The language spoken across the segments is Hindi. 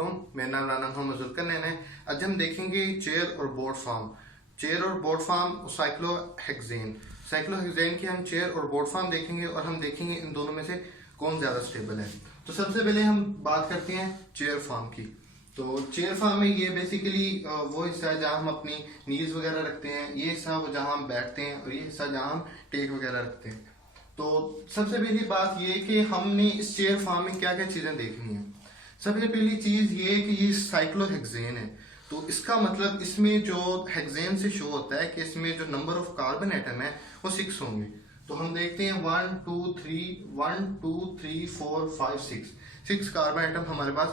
मेरा नाम राना मोहम्मद जुल्करनैन है। आज हम देखेंगे चेयर और बोर्ड फॉर्म। चेयर और बोर्ड फॉर्म साइक्लोहेक्सेन की हम चेयर और बोर्ड फॉर्म देखेंगे और हम देखेंगे इन दोनों में से कौन ज़्यादा स्टेबल है। तो सबसे पहले हम बात करते हैं चेयर फॉर्म की। तो चेयर फॉर्म में ये बेसिकली वो हिस्सा है जहाँ हम अपनी नीज वगैरह रखते हैं, ये हिस्सा वो जहाँ हम बैठते हैं और ये हिस्सा जहाँ हम टेक वगैरह रखते हैं। तो सबसे पहली बात ये कि हमने इस चेयर फॉर्म में क्या क्या चीज़ें देखनी है। सबसे पहली चीज़ ये कि ये साइक्लोहेक्सेन है। तो इसका मतलब इसमें जो हेक्सेन से शो होता है कि इसमें जो नंबर ऑफ कार्बन एटम है वो 6 होंगे। तो हम देखते हैं 1 2 3 4 5 6 कार्बन एटम हमारे पास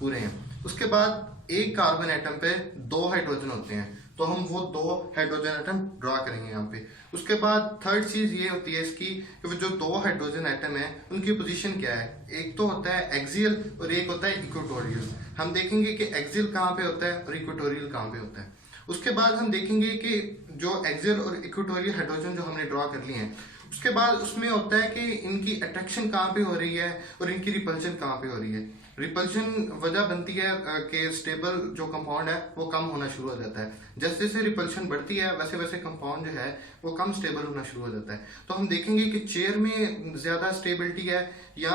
पूरे हैं। उसके बाद एक कार्बन एटम पे 2 हाइड्रोजन होते हैं, तो हम वो 2 हाइड्रोजन एटम ड्रॉ करेंगे यहाँ पे। उसके बाद थर्ड चीज ये होती है इसकी कि वो जो 2 हाइड्रोजन एटम है उनकी पोजीशन क्या है। एक तो होता है एक्सियल और एक होता है इक्वेटोरियल। हम देखेंगे कि एक्सियल कहाँ पे होता है और इक्वेटोरियल कहाँ पे होता है। उसके बाद हम देखेंगे कि जो एक्सियल और इक्वेटोरियल हाइड्रोजन जो हमने ड्रॉ कर लिए हैं, उसके बाद उसमें होता है कि इनकी अट्रैक्शन कहाँ पे हो रही है और इनकी रिपल्शन कहाँ पे हो रही है। रिपल्शन वजह बनती है कि स्टेबल जो कंपाउंड है वो कम होना शुरू हो जाता है। जैसे जैसे रिपल्शन बढ़ती है वैसे वैसे कंपाउंड जो है वो कम स्टेबल होना शुरू हो जाता है। तो हम देखेंगे कि चेयर में ज्यादा स्टेबिलिटी है या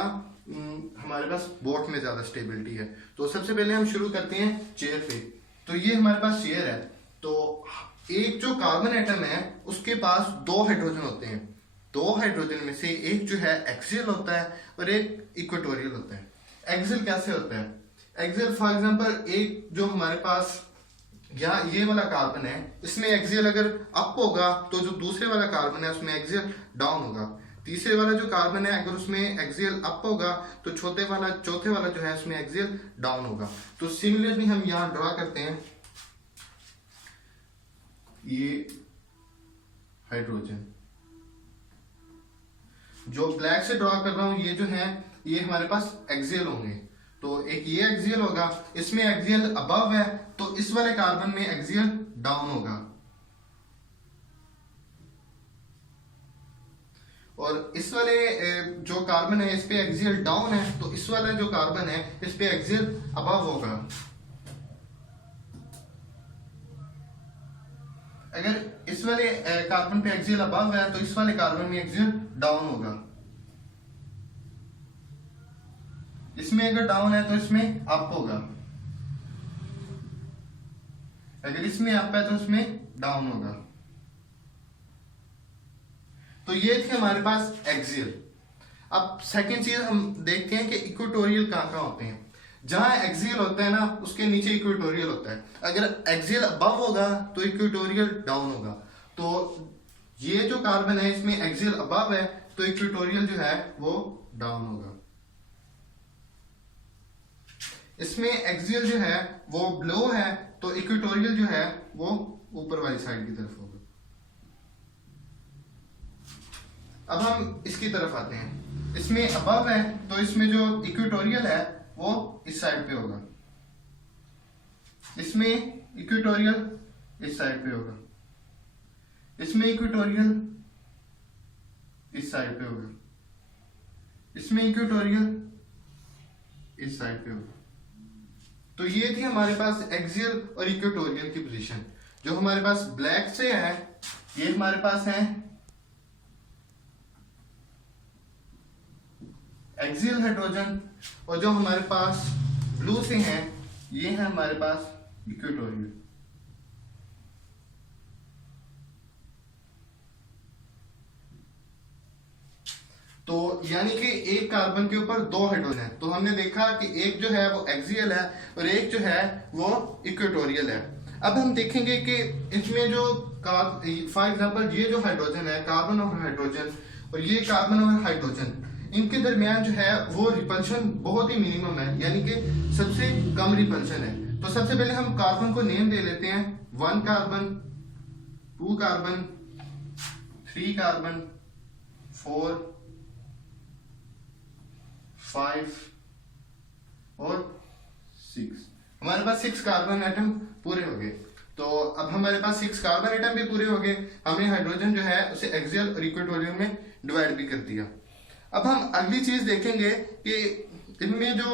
हमारे पास बोट में ज्यादा स्टेबिलिटी है। तो सबसे पहले हम शुरू करते हैं चेयर पे। तो ये हमारे पास चेयर है। तो एक जो कार्बन एटम है उसके पास 2 हाइड्रोजन होते हैं। 2 हाइड्रोजन में से एक जो है एक्सियल होता है और एक इक्वेटोरियल होता है। एक्सियल कैसे होता है? एक्सियल फॉर एग्जांपल एक जो हमारे पास या ये वाला कार्बन है, इसमें एक्सियल अगर अप होगा तो जो दूसरे वाला कार्बन है उसमें एक्सियल डाउन होगा। तीसरे वाला जो कार्बन है अगर उसमें एक्सियल अप होगा तो चौथे वाला जो है उसमें एक्सियल डाउन होगा। तो सिमिलरली हम यहां ड्रॉ करते हैं ये हाइड्रोजन जो ब्लैक से ड्रॉ कर रहा हूं, ये जो है ये हमारे पास एक्सियल होंगे। तो एक ये एक्सियल होगा, इसमें एक्सियल अबव है तो इस वाले कार्बन में एक्सियल डाउन होगा। और इस वाले जो कार्बन है इस पे एक्सियल डाउन है तो इस वाला जो कार्बन है इस पे एक्सियल अबव होगा। अगर इस वाले कार्बन पे एक्सियल अबव है तो इस वाले कार्बन में एक्सियल डाउन होगा। इसमें अगर डाउन है तो इसमें अप होगा। अगर इसमें अप है तो इसमें डाउन होगा। तो ये थे हमारे पास एक्सियल। अब सेकंड चीज हम देखते हैं कि इक्वेटोरियल कहां कहां होते हैं। जहां एक्सियल होता है ना उसके नीचे इक्वेटोरियल होता है। अगर एक्सियल अबव होगा तो इक्वेटोरियल डाउन होगा। तो ये जो कार्बन है इसमें एक्सियल अबव है तो इक्वेटोरियल जो है वो डाउन होगा। इसमें एक्सियल जो है वो बिलो है तो इक्वेटोरियल जो है वो ऊपर वाली साइड की तरफ होगा। अब हम इसकी तरफ आते हैं। इसमें अबव है तो इसमें जो इक्वेटोरियल है वो इस साइड पे होगा। इसमें इक्वेटोरियल इस साइड पे होगा। इसमें इक्वेटोरियल इस साइड पे होगा। इसमें इक्वेटोरियल इस साइड पे होगा। तो ये थी हमारे पास एक्सियल और इक्वेटोरियल की पोजीशन। जो हमारे पास ब्लैक से है ये हमारे पास है एक्सियल हाइड्रोजन और जो हमारे पास ब्लू से हैं ये है हमारे पास इक्वेटोरियल। तो यानी कि एक कार्बन के ऊपर 2 हाइड्रोजन है। तो हमने देखा कि एक जो है वो एक्सियल है और एक जो है वो इक्वेटोरियल है। अब हम देखेंगे कि इसमें जो फॉर एग्जांपल ये जो हाइड्रोजन है कार्बन और हाइड्रोजन और ये कार्बन और हाइड्रोजन, इनके दरमियान जो है वो रिपल्शन बहुत ही मिनिमम है, यानी कि सबसे कम रिपल्शन है। तो सबसे पहले हम कार्बन को नेम दे लेते हैं। 1 कार्बन, 2 कार्बन, 3 कार्बन, 4, 5 और 6। हमारे पास 6 कार्बन एटम पूरे हो गए। तो अब हमारे पास 6 कार्बन एटम भी पूरे हो गए। हमने हाइड्रोजन जो है उसे एक्सियल और इक्वेटोरियल में डिवाइड भी कर दिया। अब हम अगली चीज देखेंगे कि इनमें जो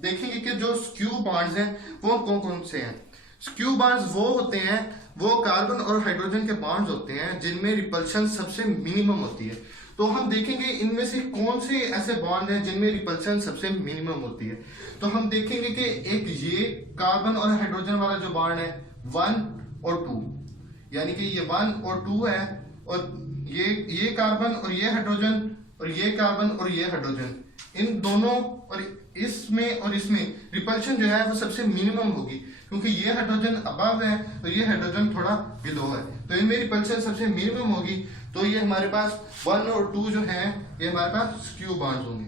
देखेंगे कि जो स्क्यू बॉन्ड्स हैं वो कौन कौन से हैं। स्क्यू बॉन्ड्स वो होते हैं, वो कार्बन और हाइड्रोजन के बॉन्ड्स होते हैं जिनमें रिपल्शन सबसे मिनिमम होती है। तो हम देखेंगे इनमें से कौन से ऐसे बॉन्ड हैं जिनमें रिपल्शन सबसे मिनिमम होती है। तो हम देखेंगे कि एक ये कार्बन और हाइड्रोजन वाला जो बॉन्ड है 1 और 2, यानी कि ये 1 और 2 है, और ये कार्बन और ये हाइड्रोजन, और ये कार्बन और ये हाइड्रोजन, इन दोनों और इसमें रिपल्शन जो है वो सबसे मिनिमम होगी, क्योंकि ये हाइड्रोजन अबव है और ये हाइड्रोजन थोड़ा बिलो है, तो इनमें रिपल्शन सबसे मिनिमम होगी। तो ये हमारे पास 1 और 2 जो है ये हमारे पास स्क्यू बॉन्ड्स होंगे।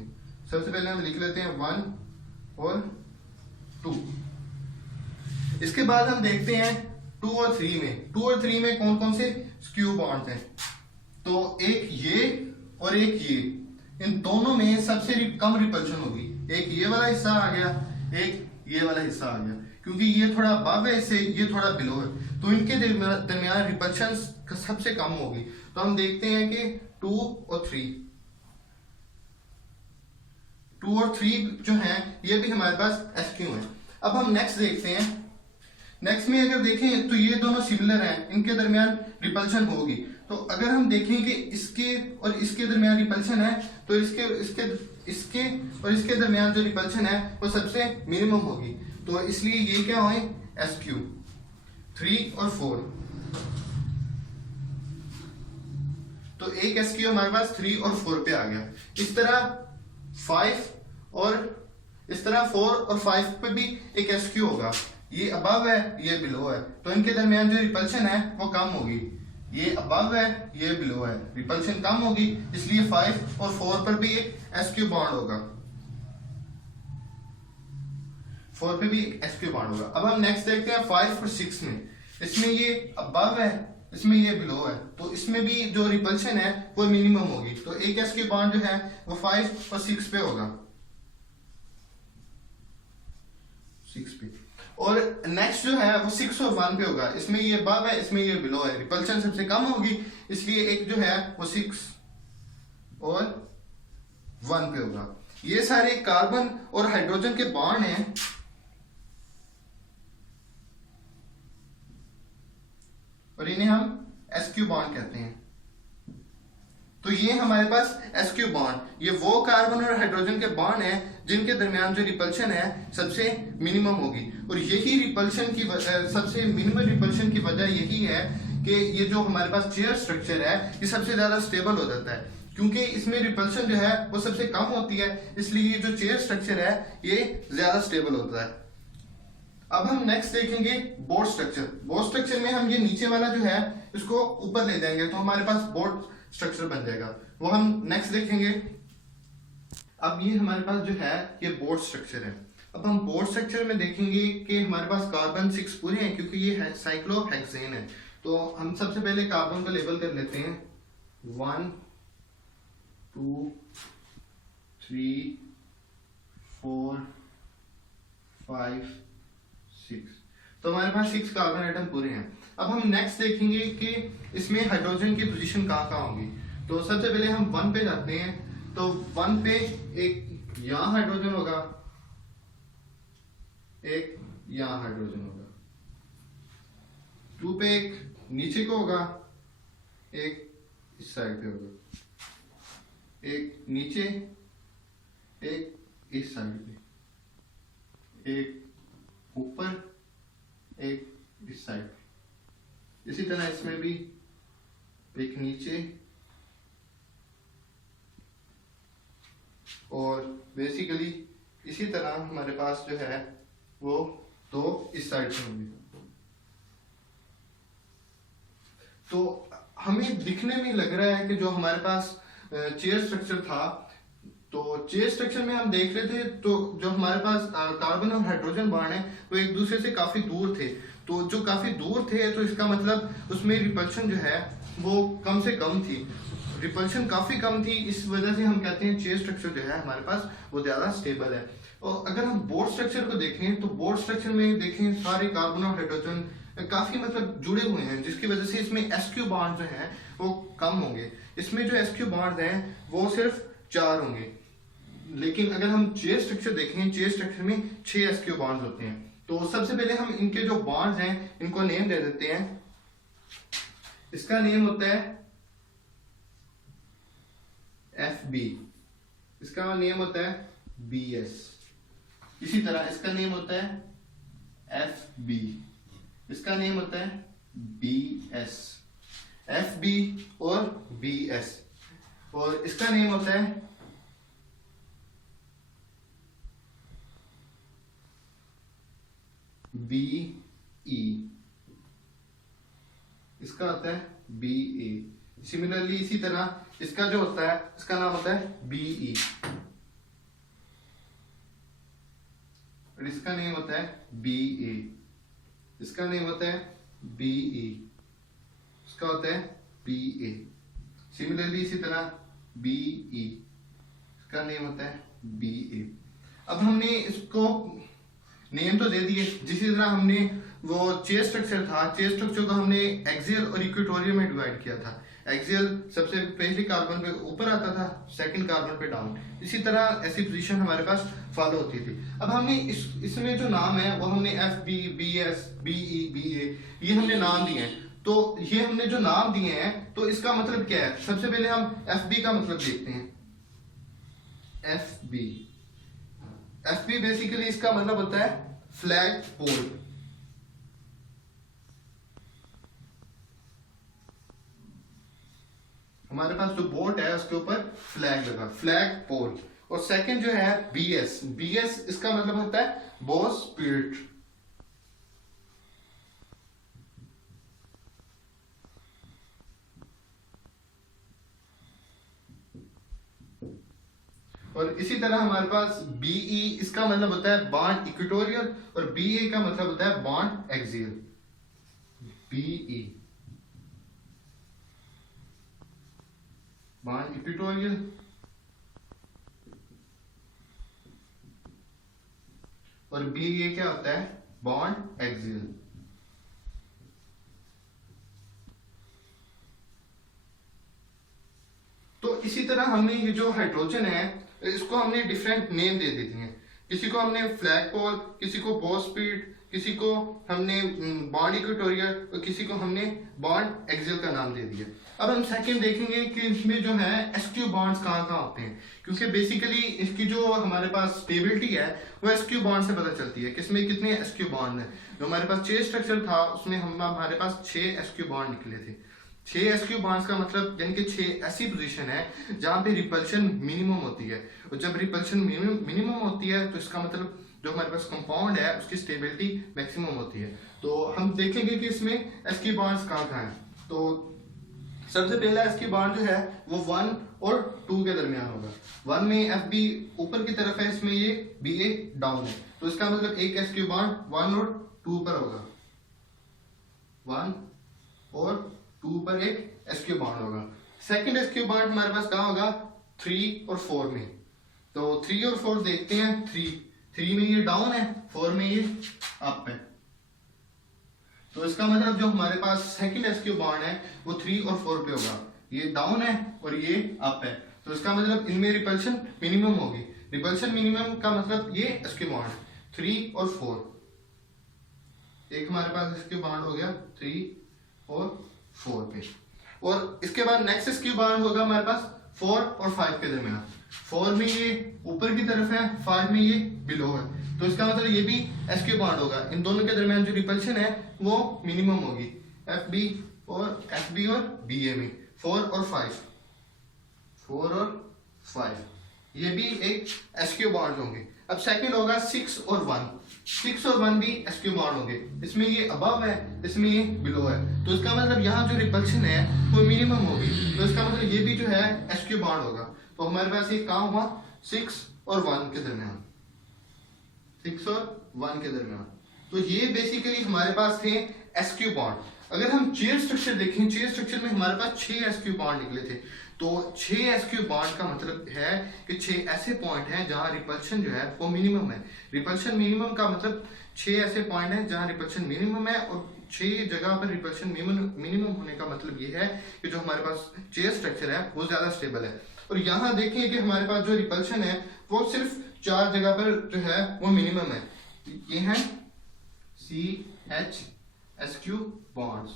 सबसे पहले हम लिख लेते हैं 1 और 2। इसके बाद हम देखते हैं 2 और 3 में। 2 और 3 में कौन कौन से स्क्यू बॉन्ड्स हैं। तो एक ये और एक ये, इन दोनों में सबसे कम रिपल्शन होगी। एक ये वाला हिस्सा आ गया, एक ये वाला हिस्सा आ गया, क्योंकि ये थोड़ा अबव है इससे, ये थोड़ा बिलो है, तो इनके दरमियान रिपल्शन सबसे कम होगी। तो हम देखते हैं कि 2 और 3 जो हैं ये भी हमारे पास एसक्यू है। अब हम नेक्स्ट देखते हैं। नेक्स्ट में अगर देखें तो ये दोनों सिमिलर हैं, इनके दरमियान रिपल्शन होगी। तो अगर हम देखें कि इसके और इसके दरमियान रिपल्शन है, तो इसके और इसके दरमियान जो रिपल्शन है वो सबसे मिनिमम होगी। तो इसलिए ये क्या हुए एसक्यू 3 और 4। तो एक एसक्यू हमारे पास 3 और 4 पे आ गया। इस तरह 4 और 5 पे भी एक एसक्यू होगा। ये अबव है, ये बिलो है, तो इनके दरमियान जो रिपल्शन है वो कम होगी। ये अबव है, ये बिलो है, रिपल्शन कम होगी, इसलिए 5 और 4 पर भी एक एसक्यू बॉन्ड होगा। 4 पे भी एक एसक्यू बॉन्ड होगा। अब हम नेक्स्ट देखते हैं 5 और 6 में। इसमें ये अबव है, इसमें ये बिलो है, तो इसमें भी जो रिपल्शन है वो मिनिमम होगी। तो एक एसक्यू बॉन्ड जो है वो 5 और 6 पे होगा, 6 पे। और नेक्स्ट जो है वो 6 और 1 पे होगा। इसमें ये अबव है, इसमें ये बिलो है, रिपल्शन सबसे कम होगी, इसलिए एक जो है वो 6 और 1 पे होगा। ये सारे कार्बन और हाइड्रोजन के बॉन्ड हैं, और इन्हें हम एसक्यू बॉन्ड कहते हैं। तो ये हमारे पास एसक्यू बॉन्ड, ये वो कार्बन और हाइड्रोजन के बॉन्ड हैं जिनके दरमियान जो रिपल्शन है सबसे मिनिमम होगी। और यही रिपल्शन की सबसे मिनिमम रिपल्शन की वजह यही है कि ये जो हमारे पास चेयर स्ट्रक्चर है ये सबसे ज्यादा स्टेबल हो जाता है, क्योंकि इसमें रिपल्शन जो है वो सबसे कम होती है, इसलिए ये जो चेयर स्ट्रक्चर है ये ज्यादा स्टेबल होता है। अब हम नेक्स्ट देखेंगे बोर्ड स्ट्रक्चर। बोर्ड स्ट्रक्चर में हम ये नीचे वाला जो है इसको ऊपर ले जाएंगे, तो हमारे पास बोर्ड स्ट्रक्चर बन जाएगा, वो हम नेक्स्ट देखेंगे। अब ये हमारे पास जो है ये बोर्ड स्ट्रक्चर है। अब हम बोर्ड स्ट्रक्चर में देखेंगे कि हमारे पास कार्बन 6 पूरे हैं, क्योंकि ये साइक्लोहेक्सेन है। तो हम सबसे पहले कार्बन को लेबल कर लेते हैं 1 2 3 4 5 6। तो हमारे पास 6 कार्बन एटम पूरे हैं। अब हम नेक्स्ट देखेंगे कि इसमें हाइड्रोजन की पोजीशन कहाँ होगी। तो सबसे पहले हम 1 पे जाते हैं। तो 1 पे एक यहां हाइड्रोजन होगा, एक यहां हाइड्रोजन होगा। 2 पे एक नीचे को होगा, एक इस साइड पे होगा, एक नीचे, एक इस साइड पे, एक ऊपर, एक इस साइड पे। इसी तरह इसमें भी एक नीचे, और बेसिकली इसी तरह हमारे पास जो है वो 2 इस साइड से होंगे। तो हमें दिखने में लग रहा है कि जो हमारे पास चेयर स्ट्रक्चर था, तो चेयर स्ट्रक्चर में हम देख रहे थे तो जो हमारे पास कार्बन और हाइड्रोजन बॉन्ड है वो एक दूसरे से काफी दूर थे। तो जो काफी दूर थे तो इसका मतलब उसमें रिपल्शन जो है वो कम से कम थी, रिपल्शन काफी कम थी। इस वजह से हम कहते हैं चेयर स्ट्रक्चर जो है हमारे पास वो ज्यादा स्टेबल है। और अगर हम बोर्ड स्ट्रक्चर को देखें तो बोर्ड स्ट्रक्चर में देखें सारे कार्बन और हाइड्रोजन काफी मतलब जुड़े हुए हैं, जिसकी वजह से इसमें एसक्यू बॉन्ड जो हैं वो कम होंगे। इसमें जो एसक्यू बॉन्ड हैं वो सिर्फ 4 होंगे, लेकिन अगर हम चेयर स्ट्रक्चर देखें, चेयर स्ट्रक्चर में 6 एसक्यू बॉन्ड्स होते हैं। तो सबसे पहले हम इनके जो बॉन्ड्स हैं इनको नेम दे देते हैं। इसका नेम होता है FB, इसका नेम होता है BS, इसी तरह इसका नेम होता है FB, इसका नेम होता है BS, FB और BS, और इसका नेम होता है BE, इसका होता है BA। सिमिलरली इसी तरह इसका जो होता है इसका नाम होता है BE, और इसका नेम होता है BA, इसका नेम होता है BE, इसका होता है BA। सिमिलरली इसी तरह BE, इसका नेम होता है BA। अब हमने इसको नेम तो दे दिए, जिसी तरह हमने वो चेयर स्ट्रक्चर था, चेयर स्ट्रक्चर को हमने एक्सियल और इक्वेटोरियल में डिवाइड किया था। एक्सियल सबसे पहले कार्बन पे ऊपर आता था, सेकंड कार्बन पे डाउन, इसी तरह ऐसी पोजीशन हमारे पास फॉलो होती थी। अब हमने इसमें जो नाम है वो हमने FB, BS, BE, BA ये हमने नाम दिए हैं। तो ये हमने जो नाम दिए हैं तो इसका मतलब क्या है, सबसे पहले हम FB का मतलब देखते हैं। FB बेसिकली इसका मतलब होता है फ्लैग पोल। हमारे पास जो बोट है उसके ऊपर फ्लैग लगा, फ्लैग पोल। और सेकंड जो है BS इसका मतलब होता है बॉस्पिट। और इसी तरह हमारे पास BE इसका मतलब होता है बॉन्ड इक्वेटोरियल, और BA का मतलब होता है bond axial. BE bond equatorial, और BA क्या होता है बॉन्ड एक्सियल। तो इसी तरह हमने ये जो हाइड्रोजन है इसको हमने डिफरेंट नेम दे देती हैं। किसी को हमने फ्लैग पोल, किसी को बॉस्पिट, किसी को हमने बॉन्ड इक्वेटोरियल, और किसी को हमने बॉन्ड एक्सियल का नाम दे दिया। अब हम सेकंड देखेंगे कि इसमें जो है एसक्यू बॉन्ड्स कहाँ कहाँ होते हैं, क्योंकि बेसिकली इसकी जो हमारे पास स्टेबिलिटी है वो एसक्यू बॉन्ड से पता चलती है, किसमें कितने एसक्यू बॉन्ड है। जो हमारे पास चेयर स्ट्रक्चर था उसमें हमारे पास 6 एसक्यू बॉन्ड निकले थे। 6 एसक्यू बॉन्ड्स का मतलब यानी कि 6 ऐसी पोजीशन है जहां पे रिपल्शन मिनिमम होती है, और जब रिपल्शन मिनिमम होती है तो इसका मतलब जो हमारे पास कंपाउंड है उसकी स्टेबिलिटी मैक्सिमम होती है। तो हम देखेंगे कि इसमें एसक्यू बॉन्ड्स कहाँ कहाँ हैं। तो सबसे पहला एसक्यू बॉन्ड जो है वो 1 और 2 के दरमियान होगा। 1 में FB ऊपर की तरफ है, इसमें ये BA डाउन है, तो इसका मतलब एक एसक्यू बॉन्ड 1 और 2 पर होगा। 1 और 2 पर एक एसक्यू बॉन्ड होगा। सेकंड एसक्यू बॉन्ड हमारे पास कहाँ होगा 3 और 4 में। तो 3 और 4 देखते हैं। 3 में ये डाउन है, 4 में ये अप है। तो इसका मतलब जो हमारे पास सेकंड एसक्यू बॉन्ड है वो 3 और 4 पे होगा। ये डाउन है और ये अप है, तो इसका मतलब इनमें रिपल्शन मिनिमम होगी। रिपल्शन मिनिमम का मतलब ये एसक्यू बॉन्ड 3 और 4। एक हमारे पास एसक्यू बॉन्ड हो गया 3 और 4 पे। और इसके बाद नेक्स्ट एसक्यू बॉन्ड होगा हमारे पास 4 और 5 के दरमियान। 4 में ये ऊपर की तरफ है, 5 में ये बिलो है, तो इसका मतलब ये भी एसक्यू बॉन्ड होगा। इन दोनों के दरमियान जो रिपल्शन है वो मिनिमम होगी FB और BA में। 4 और 5 ये भी एक एसक्यू बॉन्ड होंगे। अब सेकंड होगा 6 और 1। 6 और 1 भी एसक्यू बॉन्ड होंगे। इसमें ये अबव है, इसमें ये बिलो है, तो इसका मतलब यहाँ जो रिपल्शन है वो मिनिमम होगी, तो इसका मतलब ये भी जो है एसक्यू बॉन्ड होगा। तो हमारे पास ये कहाँ हुआ 6 और 1 के दरमियान। 6 और 1 के दरमियान। तो ये बेसिकली हमारे पास थे एसक्यू बॉन्ड। अगर हम चेयर स्ट्रक्चर देखें, चेयर स्ट्रक्चर में हमारे पास 6 एसक्यू बॉन्ड निकले थे। तो 6 एसक्यू बॉन्ड का मतलब है कि 6 ऐसे पॉइंट हैं जहां रिपल्शन जो है वो मिनिमम है। रिपल्शन मिनिमम का मतलब 6 ऐसे पॉइंट हैं जहां रिपल्शन मिनिमम है, और 6 जगह पर रिपल्शन मिनिमम होने का मतलब ये है कि जो हमारे पास चेयर स्ट्रक्चर है वो ज्यादा स्टेबल है। और यहाँ देखिए कि हमारे पास जो रिपल्शन है वो सिर्फ 4 जगह पर जो है वो मिनिमम है। ये है CH SQ बॉन्ड्स,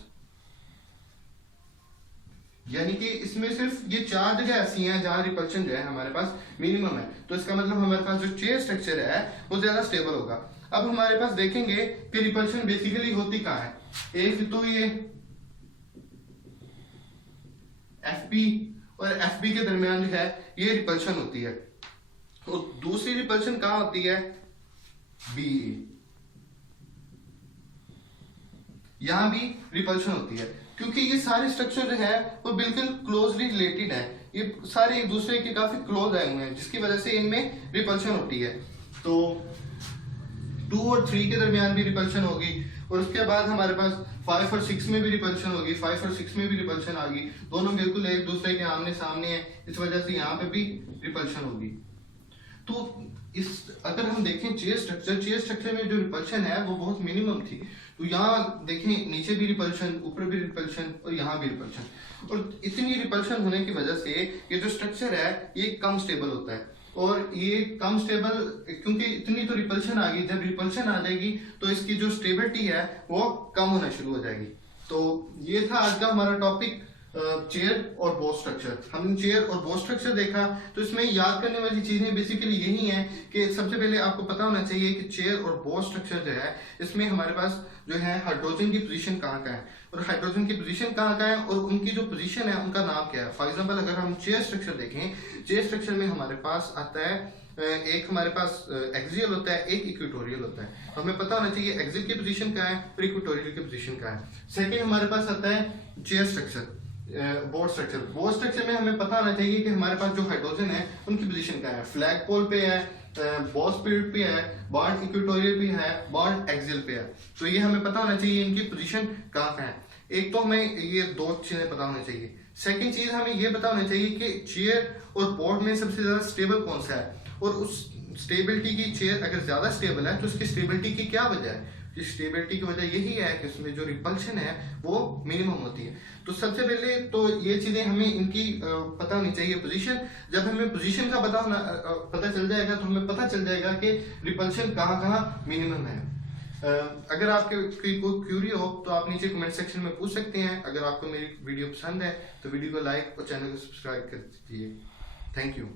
यानी कि इसमें सिर्फ ये 4 जगह ऐसी हैं जहां रिपल्शन जो है हमारे पास मिनिमम है। तो इसका मतलब हमारे पास जो चेयर स्ट्रक्चर है वो ज्यादा स्टेबल होगा। अब हमारे पास देखेंगे कि रिपल्शन बेसिकली होती कहाँ है। एक तो ये FP और FB के दरमियान जो है ये रिपल्शन होती है, और दूसरी रिपल्शन कहाँ होती है, BE, यहां भी रिपल्शन होती है। क्योंकि ये सारे स्ट्रक्चर जो है वो बिल्कुल क्लोजली रिलेटेड है, ये सारे एक दूसरे के काफी क्लोज आए हुए हैं, जिसकी वजह से इनमें रिपल्शन होती है। तो 2 और 3 के दरमियान भी रिपल्शन होगी, और उसके बाद हमारे पास 5 और 6 में भी रिपल्शन होगी, 5 और 6 में भी रिपल्शन आ गई, दोनों बिल्कुल एक दूसरे के आमने सामने है, इस वजह से यहाँ पे भी रिपल्शन होगी। तो इस अगर हम देखें चेयर स्ट्रक्चर में जो रिपल्शन है वो बहुत मिनिमम थी। तो यहाँ देखें नीचे भी रिपल्शन, ऊपर भी रिपल्शन और यहाँ भी रिपल्शन, और इतनी रिपल्शन होने की वजह से ये जो स्ट्रक्चर है ये कम स्टेबल होता है। और ये कम स्टेबल क्योंकि इतनी तो रिपल्शन आ गई, जब रिपल्शन आ जाएगी तो इसकी जो स्टेबिलिटी है वो कम होना शुरू हो जाएगी। तो ये था आज का हमारा टॉपिक, चेयर और बो स्ट्रक्चर। हमने चेयर और बो स्ट्रक्चर देखा, तो इसमें याद करने वाली चीजें बेसिकली यही हैं कि सबसे पहले आपको पता होना चाहिए कि चेयर और बो स्ट्रक्चर जो है इसमें हमारे पास जो है हाइड्रोजन की पोजीशन कहाँ का है, और हाइड्रोजन की पोजीशन कहाँ का है और उनकी जो पोजीशन है उनका नाम क्या है। फॉर एग्जांपल अगर हम चेयर स्ट्रक्चर देखें, चेयर स्ट्रक्चर में हमारे पास आता है एक हमारे पास एक्सियल होता है, एक इक्वेटोरियल होता है। हमें पता होना चाहिए एक्सियल की पोजीशन क्या है और इक्वेटोरियल की पोजीशन क्या है। सेकंड हमारे पास आता है चेयर स्ट्रक्चर, बोर्ड स्ट्रक्चर में हमें पता होना चाहिए कि हमारे पास जो हाइड्रोजन है उनकी पोजीशन क्या है, फ्लैग पोल पे है, बॉस स्पिरिट पे है, बॉन्ड इक्वेटोरियल पे है, बॉन्ड एक्सियल पे है। तो ये हमें पता होना चाहिए इनकी पोजीशन कहाँ पे है। एक तो हमें ये 2 चीजें पता होनी चाहिए। सेकंड चीज हमें ये पता होना चाहिए कि चेयर और बोर्ड में सबसे ज्यादा स्टेबल कौन सा है, और उस स्टेबिलिटी की चेयर अगर ज्यादा स्टेबल है तो उसकी स्टेबिलिटी की क्या वजह है। स्टेबिलिटी की वजह यही है कि उसमें जो रिपल्शन है वो मिनिमम होती है। तो सबसे पहले तो ये चीजें हमें इनकी पता होनी चाहिए पोजीशन। जब हमें पोजीशन का पता चल जाएगा तो हमें पता चल जाएगा कि रिपल्शन कहाँ कहाँ मिनिमम है। अगर आपके कोई क्यूरी हो तो आप नीचे कमेंट सेक्शन में पूछ सकते हैं। अगर आपको मेरी वीडियो पसंद है तो वीडियो को लाइक और चैनल को सब्सक्राइब कर दीजिए। Thank you.